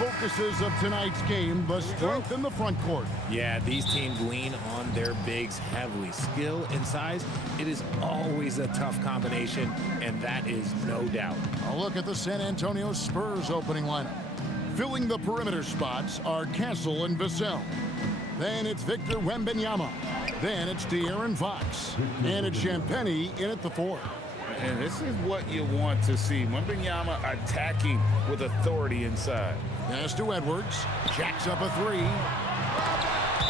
focuses of tonight's game, the strength in the front court. Yeah, these teams lean on their bigs heavily. Skill and size, it is always a tough combination, and that is no doubt. A look at the San Antonio Spurs opening lineup. Filling the perimeter spots are Castle and Vassell. Then it's Victor Wembanyama. Then it's De'Aaron Fox. And it's Champagnie in at the 4. And this is what you want to see. Wembanyama attacking with authority inside. Pass to Edwards. Jacks up a 3.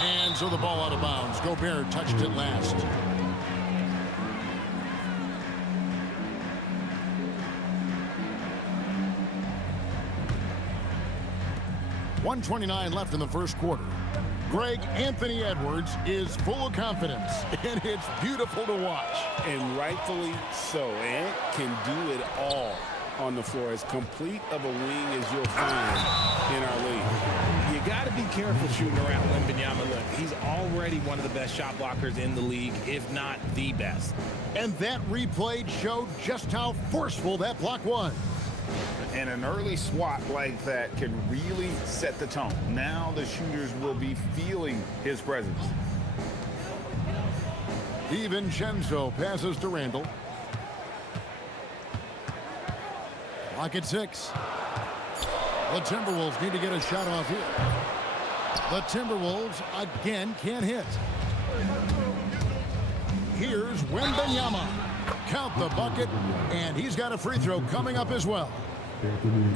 And so the ball out of bounds. Gobert touched it last. .129 left in the first quarter. Greg Anthony Edwards is full of confidence, and it's beautiful to watch. And rightfully so. Ant can do it all on the floor. As complete of a wing as you'll find in our league. You got to be careful shooting around Wembanyama. Look, he's already one of the best shot blockers in the league, if not the best. And that replay showed just how forceful that block was. And an early swat like that can really set the tone. Now the shooters will be feeling his presence. DiVincenzo passes to Randall. Clock at 6. The Timberwolves need to get a shot off here. The Timberwolves again can't hit. Here's Wembanyama. Count the bucket, and he's got a free throw coming up as well.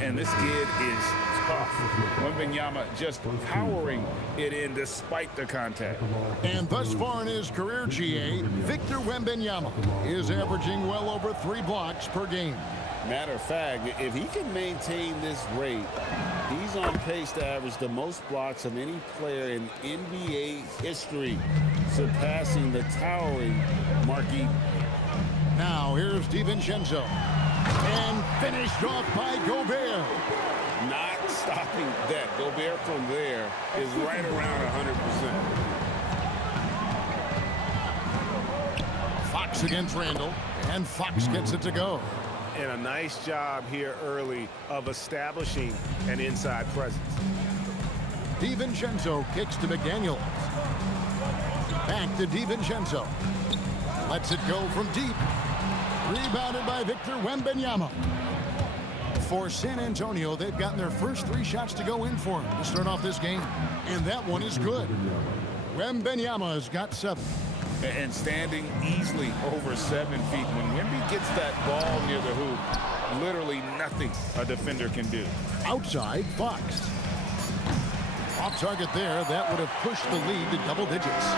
And this kid is tough. Wembanyama just powering it in despite the contact. And thus far in his career, GA, Victor Wembanyama is averaging well over 3 blocks per game. Matter of fact, if he can maintain this rate, he's on pace to average the most blocks of any player in NBA history, surpassing the towering Marquis. Now here's DiVincenzo. And finished off by Gobert. Not stopping that. Gobert from there is right around 100%. Fox against Randall. And Fox gets it to go. And a nice job here early of establishing an inside presence. DiVincenzo kicks to McDaniels. Back to DiVincenzo. Lets it go from deep. Rebounded by Victor Wembanyama. For San Antonio, they've gotten their first 3 shots to go in for him to start off this game. And that one is good. Wembanyama has got 7. And standing easily over 7 feet. When Wemby gets that ball near the hoop, literally nothing a defender can do. Outside, Fox. Off target there. That would have pushed the lead to double digits.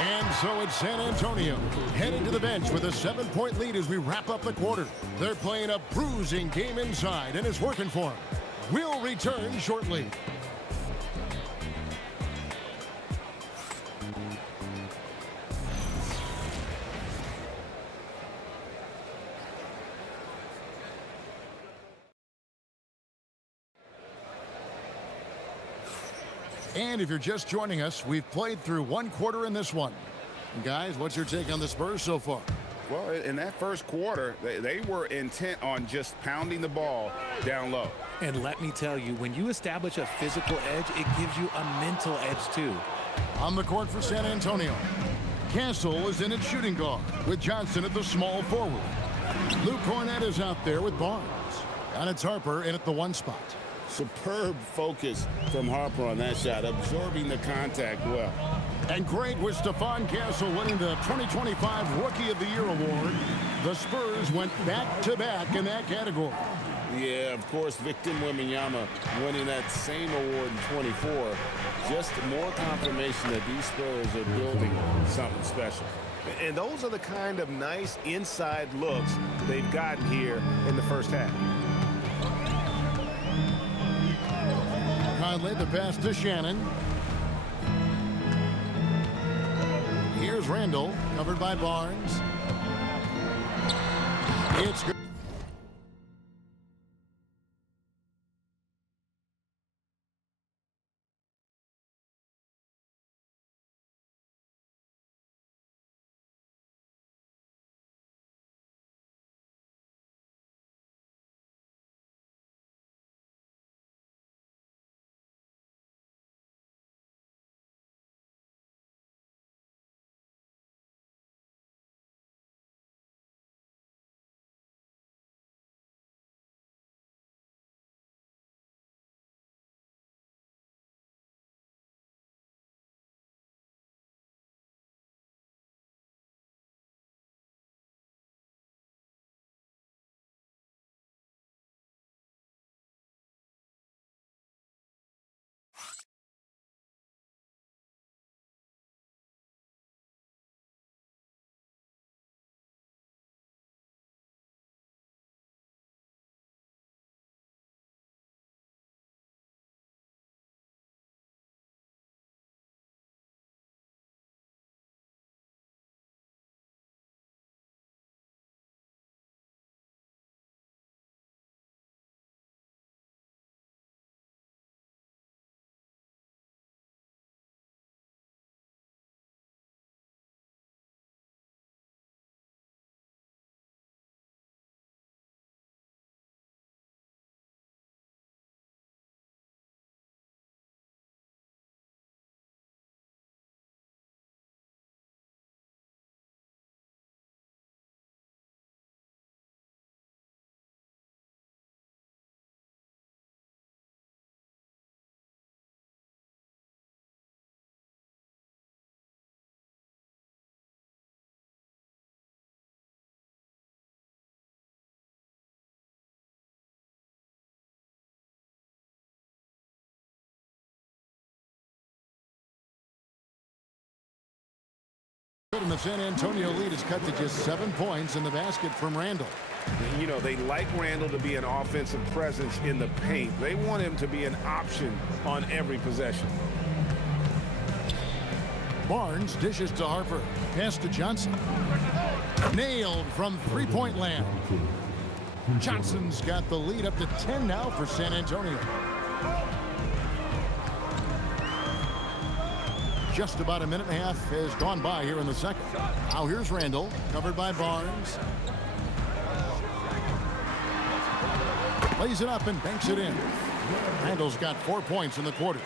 And so it's San Antonio heading to the bench with a 7-point lead as we wrap up the quarter. They're playing a bruising game inside, and it's working for them. We'll return shortly. And if you're just joining us, we've played through 1 quarter in this one. Guys, what's your take on the Spurs so far? Well, in that first quarter, they were intent on just pounding the ball down low. And let me tell you, when you establish a physical edge, it gives you a mental edge too. On the court for San Antonio, Castle is in at shooting guard with Johnson at the small forward. Luke Cornett is out there with Barnes. And it's Harper in at the 1 spot. Superb focus from Harper on that shot, absorbing the contact well. And great was Stephon Castle winning the 2025 Rookie of the Year award. The Spurs went back-to-back in that category. Yeah, of course, Victor Wembanyama winning that same award in 24. Just more confirmation that these Spurs are building something special. And those are the kind of nice inside looks they've gotten here in the first half. Conley, the pass to Shannon. Here's Randall, covered by Barnes. It's good. And the San Antonio lead is cut to just 7 points in the basket from Randall. You know, they like Randall to be an offensive presence in the paint. They want him to be an option on every possession. Barnes dishes to Harper. Pass to Johnson. Nailed from three-point land. Johnson's got the lead up to 10 now for San Antonio. Just about a minute and a half has gone by here in the second. Now here's Randall, covered by Barnes. Lays it up and banks it in. Randall's got 4 points in the quarter.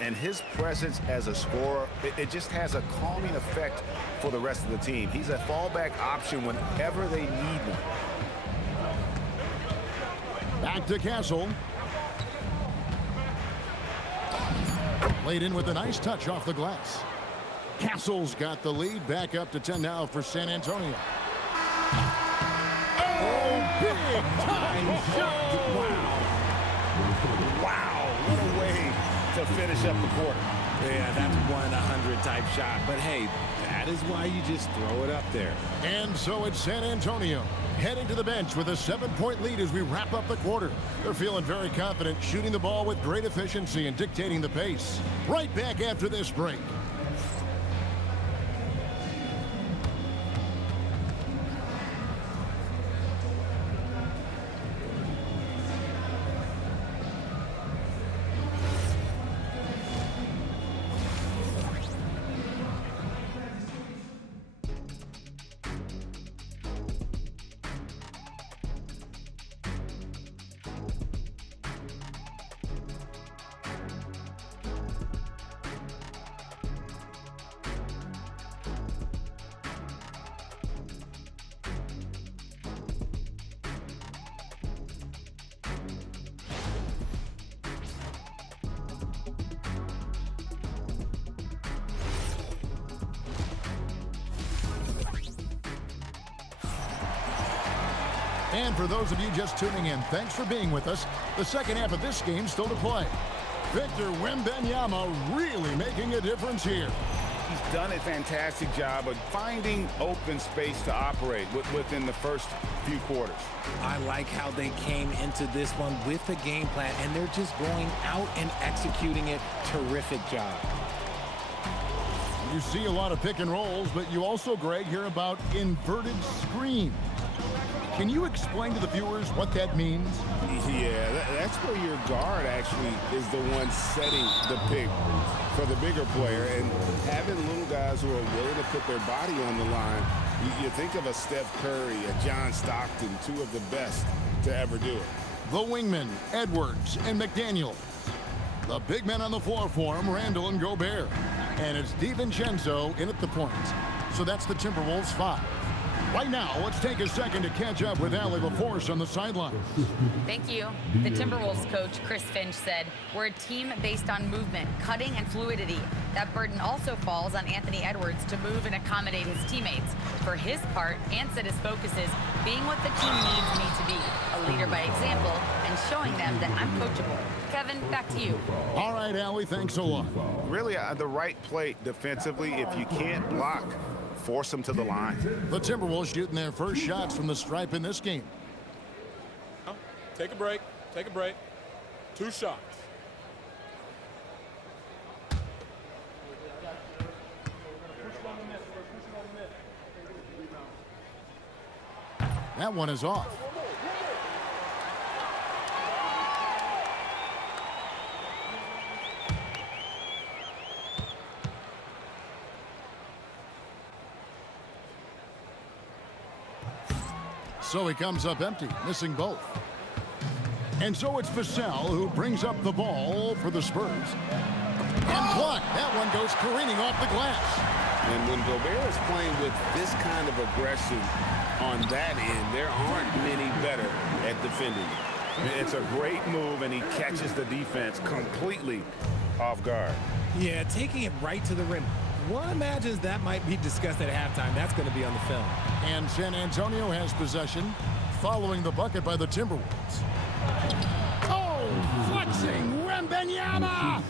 And his presence as a scorer, it just has a calming effect for the rest of the team. He's a fallback option whenever they need one. Back to Castle. Laid in with a nice touch off the glass. Castle's got the lead, back up to 10 now for San Antonio. Oh, big time shot. Wow, what a way to finish up the quarter. Yeah, that's 1-100 type shot. But hey, that is why you just throw it up there. And so it's San Antonio heading to the bench with a 7-point lead as we wrap up the quarter. They're feeling very confident, shooting the ball with great efficiency and dictating the pace. Right back after this break. And for those of you just tuning in, thanks for being with us. The second half of this game still to play. Victor Wembanyama really making a difference here. He's done a fantastic job of finding open space to operate within the first few quarters. I like how they came into this one with a game plan, and they're just going out and executing it. Terrific job. You see a lot of pick and rolls, but you also, Greg, hear about inverted screens. Can you explain to the viewers what that means? Yeah, that's where your guard actually is the one setting the pick for the bigger player, and having little guys who are willing to put their body on the line. You think of a Steph Curry, a John Stockton, two of the best to ever do it. The wingmen, Edwards and McDaniel. The big men on the floor for him, Randall and Gobert. And it's DiVincenzo in at the point. So that's the Timberwolves 5. Right now, let's take a second to catch up with Allie LaForce on the sideline. Thank you. The Timberwolves coach, Chris Finch, said, "We're a team based on movement, cutting, and fluidity. That burden also falls on Anthony Edwards to move and accommodate his teammates. For his part, Ant said his focus is being what the team needs me to be, a leader by example, and showing them that I'm coachable." Kevin, back to you. All right, Allie, thanks a lot. Really, the right play defensively. If you can't block, force them to the line. The Timberwolves shooting their first shots from the stripe in this game. Take a break. Take a break. 2 shots. That one is off. So he comes up empty, missing both. And so it's Vassell who brings up the ball for the Spurs. And blocked. That one goes careening off the glass. And when Gobert is playing with this kind of aggression on that end, there aren't many better at defending it. It's a great move, and he catches the defense completely off guard. Yeah, taking it right to the rim. One imagines that might be discussed at halftime. That's going to be on the film. And San Antonio has possession, following the bucket by the Timberwolves. Oh, flexing Wembanyama!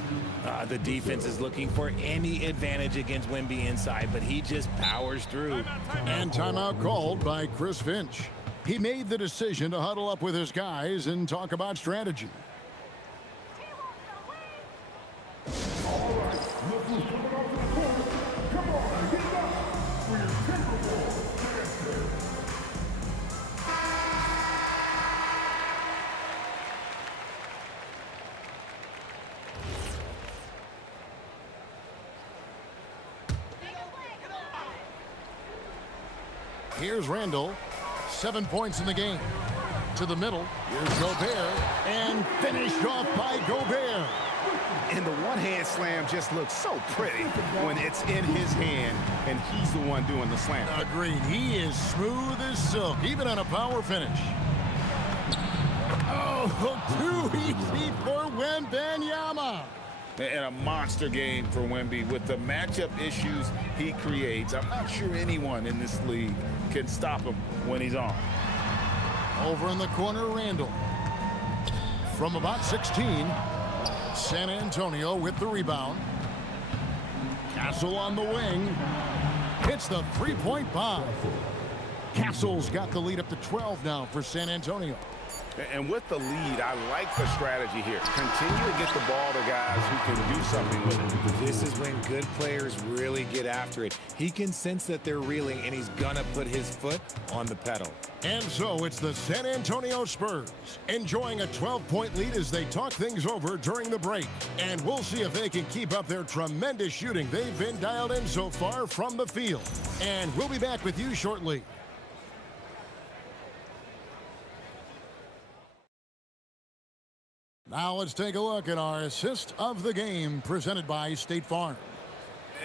The defense is looking for any advantage against Wemby inside, but he just powers through. And timeout called by Chris Finch. He made the decision to huddle up with his guys and talk about strategy. All right, look who's coming off the court. Come on, get up for your Timberwolves. Here's Randall. 7 points in the game. To the middle. Here's Gobert. And finished off by Gobert. And the one-hand slam just looks so pretty when it's in his hand and he's the one doing the slam. Agreed. He is smooth as silk, even on a power finish. Oh, too easy for Wembanyama. And a monster game for Wemby with the matchup issues he creates. I'm not sure anyone in this league can stop him when he's on. Over in the corner, Randall. From about 16, San Antonio with the rebound. Castle on the wing. Hits the three-point bomb. Castle's got the lead up to 12 now for San Antonio. And with the lead, I like the strategy here. Continue to get the ball to guys who can do something with it. This is when good players really get after it. He can sense that they're reeling, and he's gonna put his foot on the pedal. And so it's the San Antonio Spurs enjoying a 12-point lead as they talk things over during the break. And we'll see if they can keep up their tremendous shooting they've been dialed in so far from the field. And we'll be back with you shortly. Now let's take a look at our assist of the game presented by State Farm.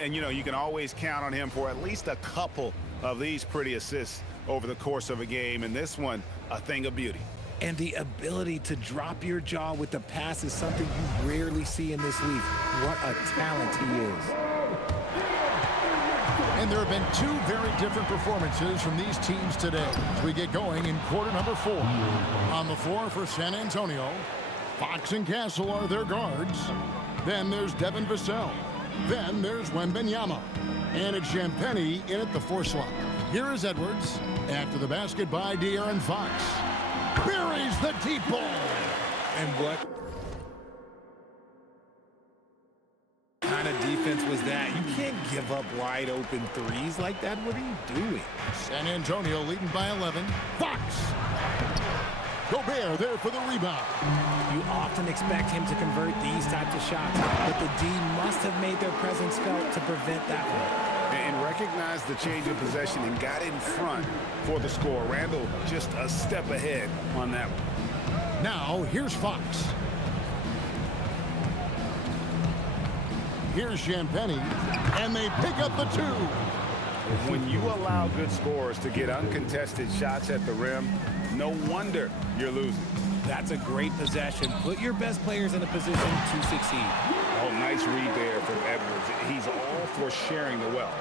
And, you know, you can always count on him for at least a couple of these pretty assists over the course of a game. And this one, a thing of beauty. And the ability to drop your jaw with the pass is something you rarely see in this league. What a talent he is. And there have been two very different performances from these teams today as we get going in quarter number 4. On the floor for San Antonio, Fox and Castle are their guards. Then there's Devin Vassell. Then there's Wembanyama. And it's Champagnie in at the 4 slot. Here is Edwards. After the basket by De'Aaron Fox. Buries the deep ball. And what kind of defense was that? You can't give up wide open threes like that. What are you doing? San Antonio leading by 11. Fox. Gobert there for the rebound. You often expect him to convert these types of shots, but the D must have made their presence felt to prevent that one. And recognized the change of possession and got in front for the score. Randall just a step ahead on that one. Now here's Fox. Here's Champagnie, and they pick up the 2. When you allow good scorers to get uncontested shots at the rim, no wonder you're losing. That's a great possession. Put your best players in a position to succeed. Oh, nice read there from Edwards. He's all for sharing the wealth.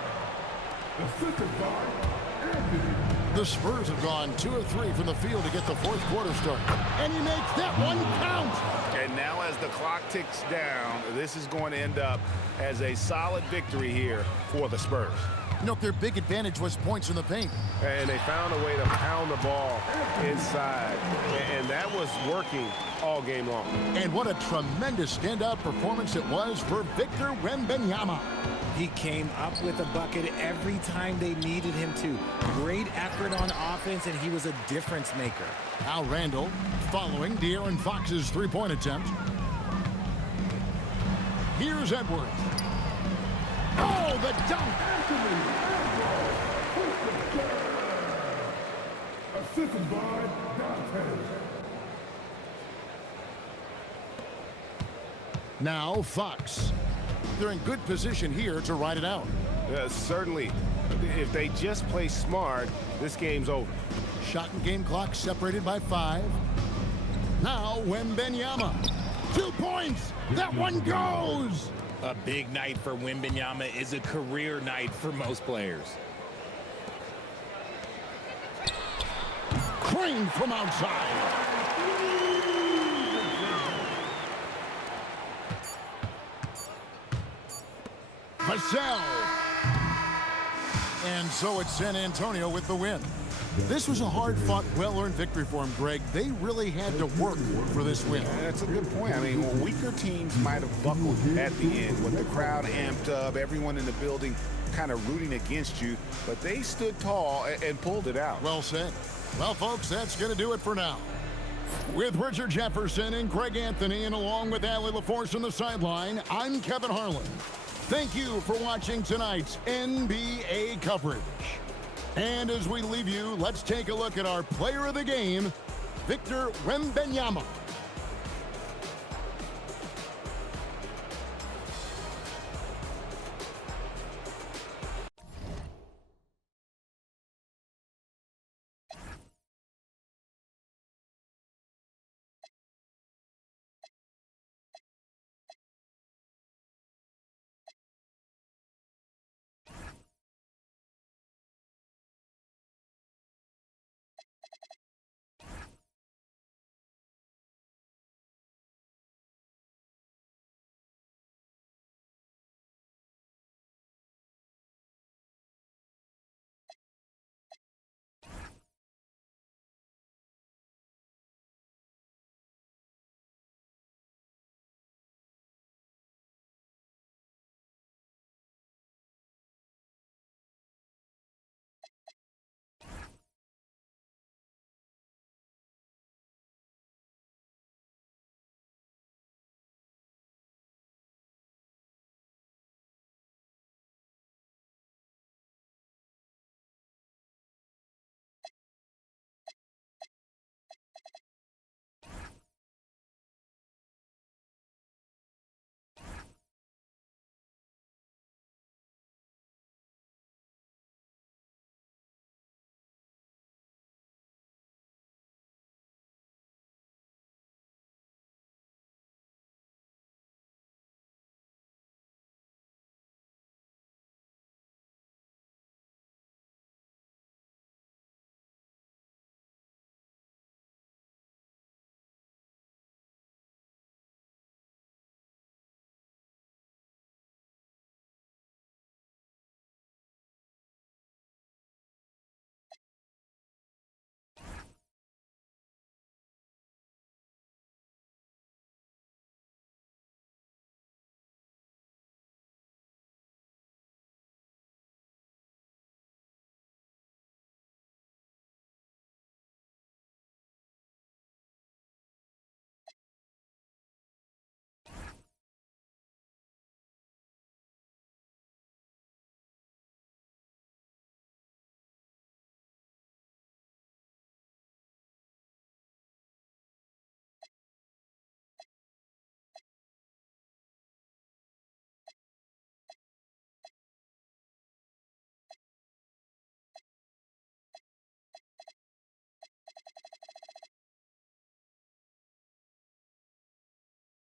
The Spurs have gone 2 of 3 from the field to get the 4th quarter started. And he makes that one count. And now as the clock ticks down, this is going to end up as a solid victory here for the Spurs. You know, their big advantage was points in the paint. And they found a way to pound the ball inside. And that was working all game long. And what a tremendous standout performance it was for Victor Wembanyama. He came up with a bucket every time they needed him to. Great effort on offense, and he was a difference maker. Now Randall following De'Aaron Fox's three-point attempt. Here's Edwards. Oh, the dunk! Assisted by Dante. Now Fox. They're in good position here to ride it out. Certainly, if they just play smart, this game's over. Shot and game clock separated by 5. Now Wembanyama. 2 points. That one goes. A big night for Wembanyama is a career night for most players. Crane from outside. Vassell. And so it's San Antonio with the win. This was a hard-fought, well-earned victory for them, Greg. They really had to work for this win. That's a good point. I mean, weaker teams might have buckled at the end with the crowd amped up, everyone in the building kind of rooting against you, but they stood tall and pulled it out. Well said. Well, folks, that's going to do it for now. With Richard Jefferson and Greg Anthony, and along with Allie LaForce on the sideline, I'm Kevin Harlan. Thank you for watching tonight's NBA coverage. And as we leave you, let's take a look at our player of the game, Victor Wembanyama.